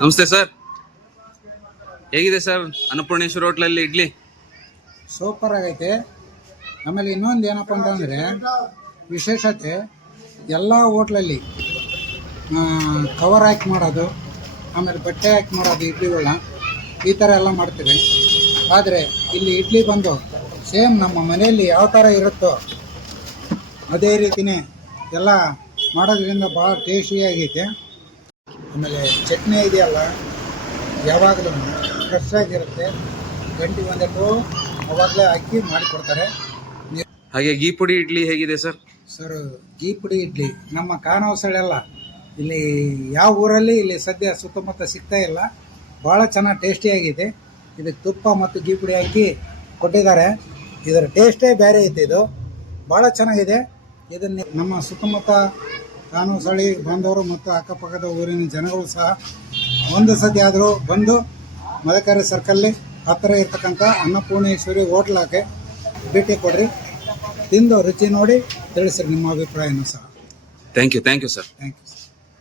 ನಮಸ್ತೆ ಸರ್, ಹೇಗಿದೆ ಸರ್ ಅನ್ನಪೂರ್ಣೇಶ್ವರಿ ಹೋಟ್ಲಲ್ಲಿ ಇಡ್ಲಿ? ಸೂಪರ್ ಆಗೈತೆ. ಆಮೇಲೆ ಇನ್ನೊಂದು ಏನಪ್ಪ ಅಂತಂದರೆ ವಿಶೇಷತೆ, ಎಲ್ಲ ಹೋಟ್ಲಲ್ಲಿ ಕವರ್ ಹಾಕಿ ಮಾಡೋದು, ಆಮೇಲೆ ಬಟ್ಟೆ ಹಾಕಿ ಮಾಡೋದು ಇಡ್ಲಿಗಳನ್ನ ಈ ಥರ ಎಲ್ಲ ಮಾಡ್ತೀವಿ. ಆದರೆ ಇಲ್ಲಿ ಇಡ್ಲಿ ಬಂದು ಸೇಮ್ ನಮ್ಮ ಮನೆಯಲ್ಲಿ ಯಾವ ಥರ ಇರುತ್ತೋ ಅದೇ ರೀತಿಯೇ ಎಲ್ಲ ಮಾಡೋದ್ರಿಂದ ಭಾಳ ಟೇಸ್ಟಿಯಾಗೈತೆ. ಆಮೇಲೆ ಚಟ್ನಿ ಇದೆಯಲ್ಲ ಯಾವಾಗಲೂ ಫ್ರೆಶ್ ಆಗಿರುತ್ತೆ, ಗಂಟೆಗೆ ಒಂದೆರಡು ಅವಾಗಲೇ ಹಾಕಿ ಮಾಡಿಕೊಡ್ತಾರೆ. ಹಾಗೆ ಗೀ ಪುಡಿ ಇಡ್ಲಿ ಹೇಗಿದೆ ಸರ್? ಸರ್, ಗೀ ಪುಡಿ ಇಡ್ಲಿ ನಮ್ಮ ಕಾಣವಸಳೆಲ್ಲ ಇಲ್ಲಿ ಯಾವ ಊರಲ್ಲಿ ಇಲ್ಲಿ ಸದ್ಯ ಸುತ್ತಮುತ್ತ ಸಿಗ್ತಾ ಇಲ್ಲ. ಭಾಳ ಚೆನ್ನಾಗಿ ಟೇಸ್ಟಿಯಾಗಿದೆ. ಇದಕ್ಕೆ ತುಪ್ಪ ಮತ್ತು ಗೀ ಪುಡಿ ಹಾಕಿ ಕೊಟ್ಟಿದ್ದಾರೆ. ಇದರ ಟೇಸ್ಟೇ ಬೇರೆ ಐತೆ. ಇದು ಭಾಳ ಚೆನ್ನಾಗಿದೆ. ಇದನ್ನು ನಮ್ಮ ಸುತ್ತಮುತ್ತ ಕಾಣವಸಳಿ ಬಂದವರು ಮತ್ತು ಅಕ್ಕಪಕ್ಕದ ಊರಿನ ಜನಗಳು ಸಹ ಒಂದು ಸತಿ ಆದರೂ ಬಂದು ಮದಕರಿ ಸರ್ಕಲ್ಲಿ ಹತ್ತಿರ ಇರ್ತಕ್ಕಂಥ ಅನ್ನಪೂರ್ಣೇಶ್ವರಿ ಹೋಟ್ಲಕ್ಕೆ ಭೇಟಿ ಕೊಡ್ರಿ. ತಿಂದು ರುಚಿ ನೋಡಿ ತಿಳಿಸ್ರಿ ನಿಮ್ಮ ಅಭಿಪ್ರಾಯನೂ ಸಹ. Thank you sir. Thank you.